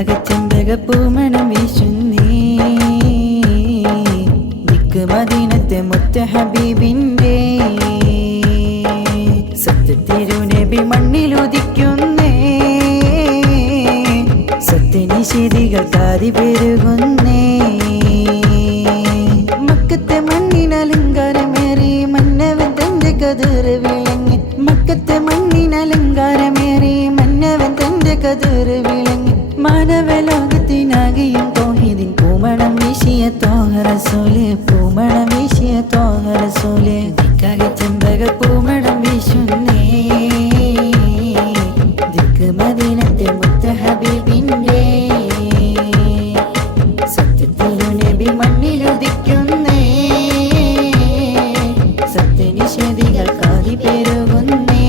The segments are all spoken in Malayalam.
ചെമ്പകപ്പൂമണം വീശുന്നേ ദിക്ക് മദീനത്തെ മുത്ത് ഹബീബിൻ്റെ സത്യത്തിരുനബി മണ്ണിലുദിക്കുന്നേ സത്യനിഷേധികൾ കാതി പെരുകുന്നേ മക്കത്തെ മണ്ണിനലങ്കാരമേറി മന്നവൻ തന്റെ കതിർ വിളങ്ങി മക്കത്തെ മണ്ണിനലങ്കാരമേറി മന്നവൻ തന്റെ കതിർ വിളങ്ങി മാനവലോകത്തിനാകെയും തൗഹീദിൻ പൂമണം വീശിയ ത്വാഹ റസൂലേ പൂമണം വീശിയ ത്വാഹ റസൂലേ ദിക്കാകെ ചെമ്പകപ്പൂമണം വീശുന്നേ ദിക്ക് മദീനത്തെ മുത്ത് ഹബീബിൻ്റെ സത്യത്തിരുനബി മണ്ണിലുദിക്കുന്നേ സത്യനിഷേധികൾ കാതി പെരുകുന്നേ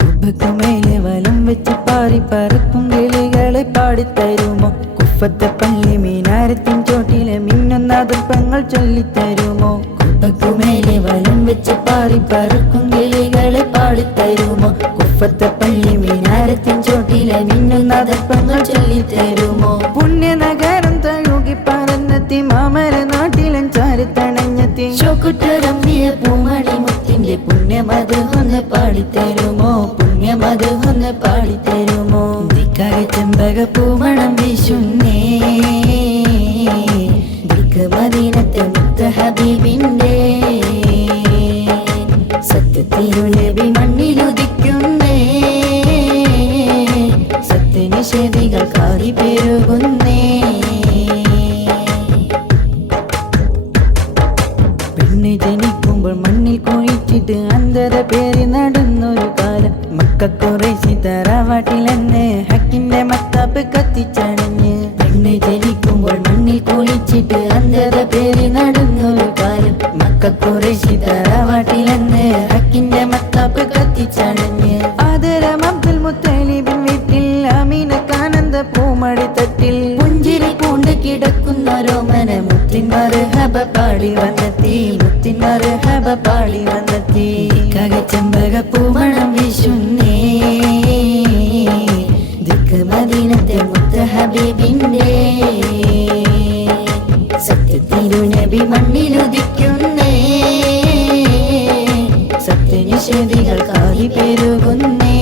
കുബ്ബക്കുമേലെ വലം വെച്ച് പാറി പറക്കും കിളികളെ പാടിത്തരുമോ കുഫത്തെ പള്ളി മീനാരത്തിൻ ചോട്ടിലെ മിന്നുന്ന ദുർപ്പങ്ങൾ ചൊല്ലിത്തരുമോ കുബ്ബക്കുമേലെ വലം വെച്ച് പാറി പറക്കും കിളികളെ പാടിത്തരുമോ കുഫത്തെ പള്ളി മീനാരത്തിൻ ചോട്ടിലെ മിന്നുന്ന ദുർപ്പങ്ങൾ ചൊല്ലിത്തരുമോ പുണ്യനഗരം തഴുകി പറന്നെത്തി മാമല നാട്ടിലും ചാരിത്തണഞ്ഞെത്തി ശോക്കുറ്റരമ്പിയ പൂമണി മുത്തിന്റെ പുണ്യമത് ഒന്ന് പാടിത്തരുമോ പുണ്യമത് ഒന്ന് പാടിത്തരുമോ ദിക്കാകെ ചെമ്പകപ്പൂമണം വീശുന്നേ ദിക്ക് മദീനത്തെ മുത്ത് ഹബീബിൻ്റെ സത്യത്തിരുനബി മണ്ണിലുദിക്കുന്നേ സത്യനിഷേധികൾ കാതി പെരുകുന്നേ പെണ്ണ് ജനിക്കുമ്പോൾ മണ്ണിൽ കുഴിച്ചിട്ട് അന്ധത പേരി നടന്നൊരു കാലം മക്കക്കുറേശി തറവാട്ടിലെന്ന് ഹക്കിന്റെ മത്താപ്പ് കത്തിച്ചണഞ്ഞ് പെണ്ണ് ജനിക്കുമ്പോൾ മണ്ണിൽ കുഴിച്ചിട്ട് അന്ധത പേരി നടന്നൊരു കാലം മക്കക്കുറേശി തറവാട്ടിലെന്ന് ഹക്കിന്റെ മത്താപ്പ് കത്തിച്ചണഞ്ഞ് ആദരം അബ്ദുൽ മുത്തലിബിൻ വീട്ടിൽ അമീനക്കാനന്ദ പൂമടി തട്ടിൽ പുഞ്ചിരി പൂണ്ട് കിടക്കുന്നൊരോമന മുത്തിൻ മർഹബ പാടി വന്നെത്തി മുത്തിൻ മർഹബ പാടി വന്നെത്തി ദിക്കാകെ ചെമ്പകപ്പൂമണം വീശുന്നേ ദിക്ക് മദീനത്തെ മുത്ത് ഹബീബിൻ്റെ സത്യത്തിരുനബി മണ്ണിലുദിക്കുന്നേ സത്യനിഷേധികൾ കാതി പെരുകുന്നേ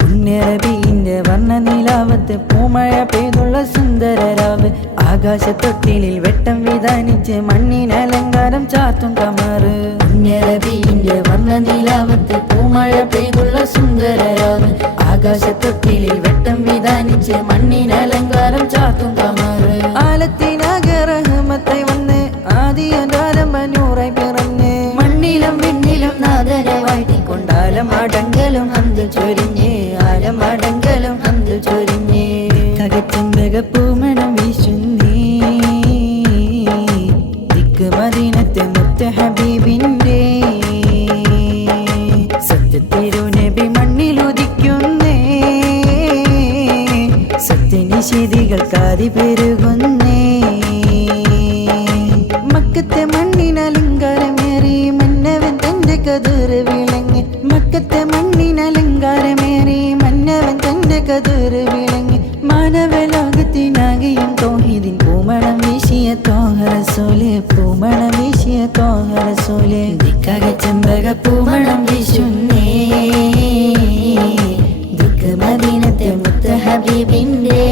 പുണ്യറബീന്റെ വർണ്ണനിലാവത്ത് പൂമഴ പെയ്തുള്ള സുന്ദരരാവ് ആകാശത്തൊട്ടിലിൽ വെട്ടം വിധാനിച്ച് മണ്ണിനലങ്കാരം ചാർത്തും കമറ് പുണ്യറബീന്റെ വർണ്ണനിലാവത്ത് പൂമഴ പെയ്തുള്ള സുന്ദരരാവ് ആകാശത്തൊട്ടിലിൽ വെട്ടം വിധാനിച്ച് മണ്ണിനലങ്കാരം ചാർത്തും കമറ് ആലത്തിനാകെ റഹ്മത്തായി വന്ന് ആദിയാരംഭനൂറായി പിറന്ന് മണ്ണിലും വിണ്ണിലും നാദരെ വാഴ്ത്തിക്കൊണ്ടാലം അടങ്കലും ഹംദ് ചൊരിഞ്ഞ് ആലം അടങ്കലും ഹംദ് ചൊരിഞ്ഞ് ചെമ്പകപ്പൂമണം വീശുന്നേ ദിക്ക് മദീനത്തെ മുത്ത് ഹബീബിൻ്റെ സത്യത്തിരുനബി മണ്ണിലുദിക്കുന്നേ സത്യനിഷേധികൾ കാതി പെരുകുന്നേ മക്കത്തെ മണ്ണിനലങ്കാരമേറി മന്നവൻ തന്റെ കതിർ വിളങ്ങി മക്കത്തെ മണ്ണിനലങ്കാരമേറി മന്നവൻ തന്റെ കതിർ വിളങ്ങി മാനവലോകത്തിനാകെയും തൗഹീദിൻ പൂമണം വീശിയ ത്വാഹ റസൂലേ പൂമണം വീശിയ ത്വാഹ റസൂലേ ദിക്കാകെ ചെമ്പകപ്പൂമണം വീശുന്നേ ദിക്ക് മദീനത്തെ മുത്ത് ഹബീബിൻ്റെ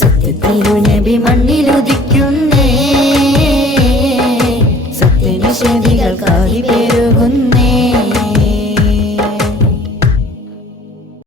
സത്യത്തിരുനബി മണ്ണിലുദിക്കുന്നേ